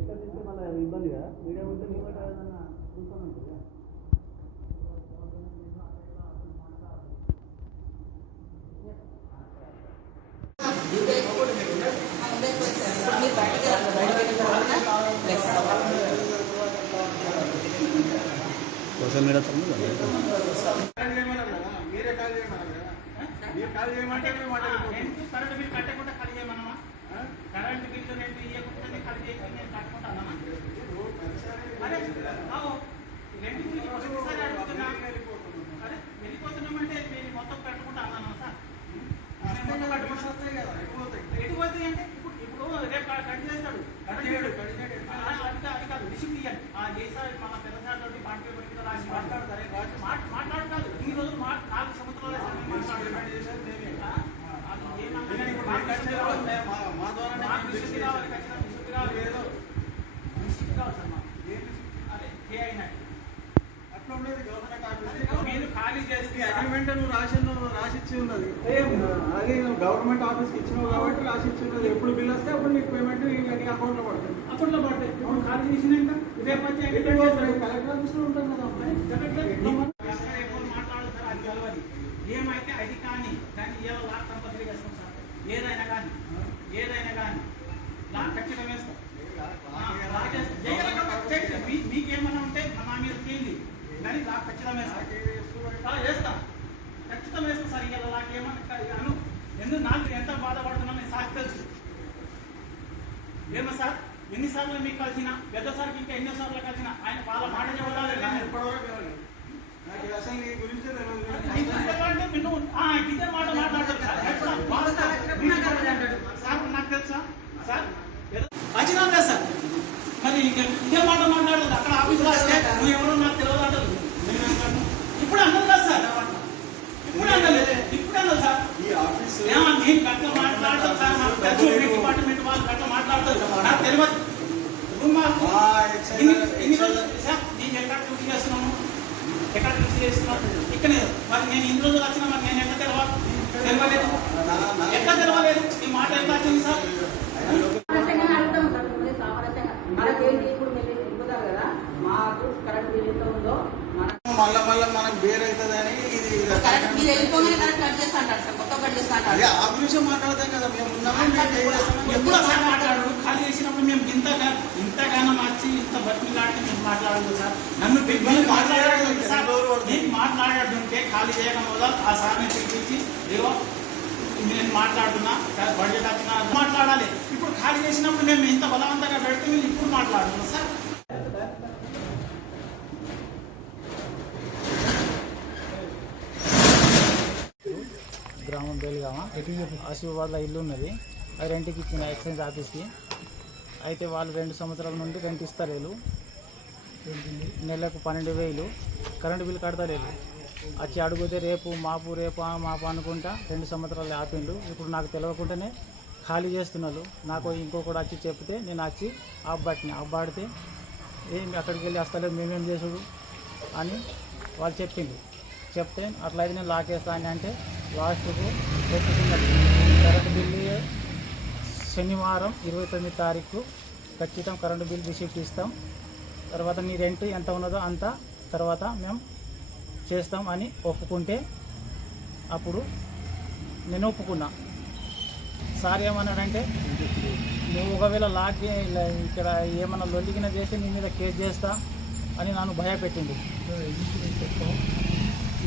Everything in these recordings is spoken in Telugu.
ఇక్కడ నుంచి మళ్ళీ ఇబ్బందిగా వీడియో ఉంటే మీ బట్టి ఏదన్నా చూస్తూనే ఉంటుంది. సోషల్ మీడియా మీరే కాల్ చేయమంటే కరెంట్ బిల్ కట్టకుండా ఖాళీ చేయమన్నా కరెంట్ బిల్లు రెండు ఇవ్వకుండానే ఖాళీ చేయకుండా నేను కట్టుకుంటానమ్మా. అరే రెండు ఒకసారి అడుగుతున్నా. అరే వెళ్ళిపోతున్నామంటే నేను మొత్తం కట్టుకుంటా అన్నాను సార్. ఎటుపోతాయి అంటే ఇప్పుడు రేపు కట్ చేస్తాడు. అది కాదు రిసిప్ట్ ఇవ్వండి. ఏ సార్ మన పెద్ద సార్ తోటి బాండ్ పేపర్ కింద రాసి మాట్లాడు కాదు. ఈ రోజు 4 సంవత్సరాలు మీరు ఖాళీ చేస్తే అగ్రిమెంట్ నువ్వు రాసిచ్చి ఉన్నది. అది గవర్నమెంట్ ఆఫీస్కి ఇచ్చినావు కాబట్టి రాసిచ్చి ఉన్నది. ఎప్పుడు బిల్ వస్తే అప్పుడు నీకు పేమెంట్ నీ అకౌంట్లో పడుతుంది. అకౌంట్లో పడతాయి. ఇప్పుడు ఖాళీ చేసినాక ఇదే కలెక్టర్ ఆఫీస్లో ఉంటాం కదా. మాట్లాడతారు అది కలవది. ఏమైతే అది కానీ ఇలా లాక్ కంపల్సరీగా వేస్తాం సార్. ఏదైనా కానీ లాక్ ఖచ్చితంగా వేస్తాం. మీకేమన్నా ఉంటే మా మీద చేయండి కానీ లాక్ ఖచ్చితంగా వేస్తాం. ఖచ్చితంగా వేస్తాం సార్. ఇలా లాక్ ఏమన్నా ఎందుకు నాకు ఎంత బాధపడుతున్నా నేను సార్ తెలుసు. ఏమో సార్ ఎన్నిసార్లు మీకు కలిసిన పెద్ద సార్కి ఇంకా ఎన్నోసార్లు కలిసిన ఆయన వాళ్ళ మాట చెప్పాలి. ఇదే మాట మాట్లాడతారు సార్. నాకు తెలుసా సార్ వచ్చినా కదా సార్. మరి ఇదే మాట మాట్లాడదు. అక్కడ ఆఫీసులో వస్తే నువ్వు ఎవరో నాకు తెలియదు అంటారు. ఇప్పుడు అన్నది కదా సార్. ఇప్పుడు అన్నది సార్. నేను గట్ల మాట్లాడతాను సార్. నాకు డిపార్ట్మెంట్ వాళ్ళు గట్ల మాట్లాడతారు. నాకు తెలియదు. ఎన్ని రోజులు సార్ నేను ఎక్కడ డ్యూటీ చేస్తున్నాను ఇక్కడే. మరి నేను ఇన్ని రోజులు వచ్చినా మరి నేను ఎట్లా తెలవలేదు ఎట్లా తెలవలేదు ఈ మాట ఎట్లా వచ్చింది సార్? మళ్ళీ మనకు వేరే అవుతుందని అదే ఆ విషయం మాట్లాడతాం కదా. మేము ఎప్పుడు సార్ మాట్లాడు ఖాళీ చేసినప్పుడు మేము ఇంతగానో వచ్చి ఇంత బతిలాంటి మేము మాట్లాడదు సార్. నన్ను మాట్లాడుతుంటే ఖాళీ చేయడం వల్ల ఆ సార్ని పిలిపించి ఏవో నేను మాట్లాడుతున్నా బడ్జెట్ వచ్చినా మాట్లాడాలి. ఇప్పుడు ఖాళీ చేసినప్పుడు మేము ఇంత బలవంతంగా పెడితే మేము ఇప్పుడు మాట్లాడుతున్నాం సార్. గ్రామం బేలుగామ ఆసిఫాబాద్లో ఇల్లు ఉన్నది. అది రెంట్కి ఇచ్చిన ఎక్సైజ్ ఆఫీస్కి. అయితే వాళ్ళు 2 సంవత్సరాల నుండి రెంట్ ఇస్తలేదు. నెలకు 12,000 కరెంటు బిల్లు కడతలేదు. వచ్చి అడిగితే రేపు మాపు అనుకుంటా 2 సంవత్సరాలు ఆపిండు. ఇప్పుడు నాకు తెలియకుండానే ఖాళీ చేస్తున్నారు. నాకు ఇంకొకటి వచ్చి చెప్తే నేను వచ్చి ఆబ్బాడితే ఏం అక్కడికి వెళ్ళి వస్తలేదు మేమేం చేసుడు అని వాళ్ళు చెప్తే అట్లయితే నేను లాకేస్తాను అంటే లాస్ట్కు ఒప్పుకున్నది. కరెంటు బిల్లు శనివారం 29 తారీఖు ఖచ్చితం కరెంటు బిల్ రిసిప్ట్ ఇస్తాం. తర్వాత నీ రెంట్ ఎంత ఉన్నదో అంత తర్వాత మేము చేస్తాం అని ఒప్పుకుంటే అప్పుడు నేను ఒప్పుకున్నా. సార్ ఏమన్నాడంటే నువ్వు ఒకవేళ లాక్ ఇక్కడ ఏమన్నా లొల్లిగిన చేస్తే నీ మీద కేసు చేస్తా అని నన్ను భయపెట్టింది.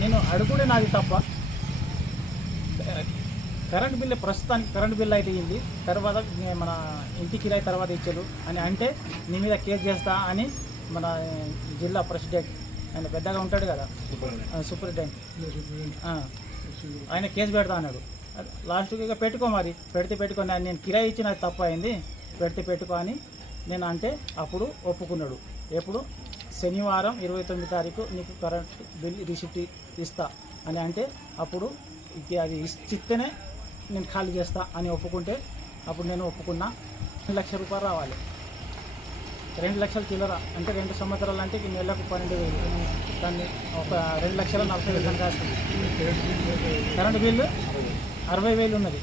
నేను అడుగుడే నాది తప్ప. కరెంట్ బిల్లు ప్రస్తుతానికి కరెంట్ బిల్ అయితే ఇవ్వండి, తర్వాత మన ఇంటి కిరాయి తర్వాత ఇచ్చారు అని అంటే నీ మీద కేసు చేస్తా అని మన జిల్లా ప్రెసిడెంట్ ఆయన పెద్దగా ఉంటాడు కదా సూపరింటెండెంట్ ఆయన కేసు పెడతా అన్నాడు. లాస్ట్కి ఇక పెట్టుకో మరి పెట్టుకొని నేను కిరాయి ఇచ్చిన తప్ప అయింది పెట్టుకో అని నేను అంటే అప్పుడు ఒప్పుకున్నాడు. ఎప్పుడు శనివారం 29 తారీఖు నీకు కరెంట్ బిల్ రిసిప్ట్ ఇస్తా అని అంటే అప్పుడు అది ఇస్తేనే నేను ఖాళీ చేస్తా అని ఒప్పుకుంటే అప్పుడు నేను ఒప్పుకున్నా. 2 లక్షల రూపాయలు రావాలి. 2 లక్షల చిల్లర అంటే 2 సంవత్సరాలు అంటే నెలకు 12,000. దాన్ని ఒక 2,40,000 కాస్తుంది. కరెంటు బిల్లు 60,000 ఉన్నది.